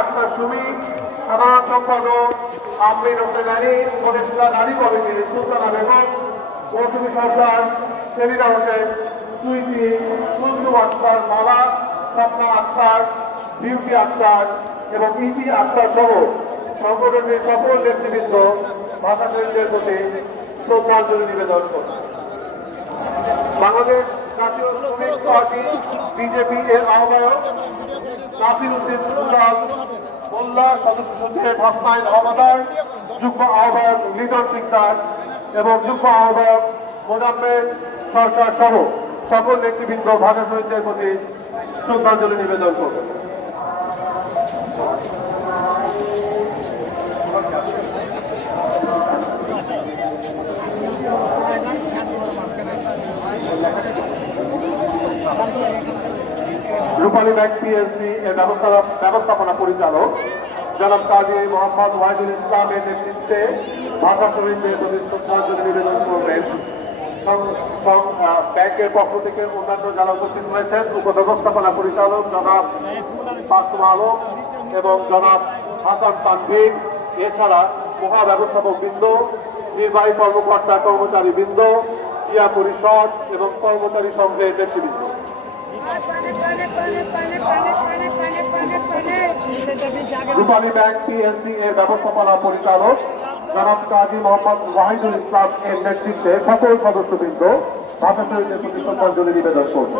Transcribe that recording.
Doctor Sumi, সাধারণ সম্পাদক আমির হোসেন আলী, উপদেষ্টা নারী কমিটি সুলতানা বেগম, মৌসুমী সরকার, সেলিনা হোসেন, সুইটি, কুলসুম আক্তার, মালা, স্বপ্না আক্তার, বিউটি আক্তার এবং ইতি আক্তার সহ সংগঠনের সকল নেতৃবৃন্দ ভাষাশহীদদের প্রতি শ্রদ্ধাঞ্জলি নিবেদন করে। বাংলাদেশ জাতীয় শ্রমিক পার্টি বিজেপি এর আহ্বায়ক নাসির উদ্দিন মোল্লা, সদস্য সচিব হাসনাইন আহমদার, যুগ্ম আহ্বায়ক লিটন সিকদার এবং যুগ্ম আহ্বায়ক মোজাম্মেল সরকার সহ সকল নেতৃবৃন্দ ভাষা শহীদদের প্রতি শ্রদ্ধাঞ্জলি নিবেদন করবে। রূপালী ব্যাংক পিএলসি এর ব্যবস্থাপনা পরিচালক জনাব কাজী মোহাম্মদ ওয়াহিদুল ইসলামের নেতৃত্বে ভাষা শহীদদের প্রতি শ্রদ্ধাঞ্জলি নিবেদন করবেন। ব্যাংকের পক্ষ থেকে অন্যান্য যারা উপস্থিত হয়েছেন উপব্যবস্থাপনা পরিচালক জনাব মাসুম আলম এবং জনাব হাসান তানভীর, এছাড়া মহাব্যবস্থাপক বৃন্দ, নির্বাহী কর্মকর্তা কর্মচারী বৃন্দ, ক্রিয়া পরিষদ এবং কর্মচারী সংঘের নেতৃবৃন্দ। রূপালী ব্যাংক পিএলসি এর ব্যবস্থাপনা পরিচালক জনাব কাজী মোহাম্মদ ওয়াহিদুল ইসলাম এর নেতৃত্বে সকল সদস্যবৃন্দ ভাষা শহীদদের প্রতি শ্রদ্ধাঞ্জলি নিবেদন করবে।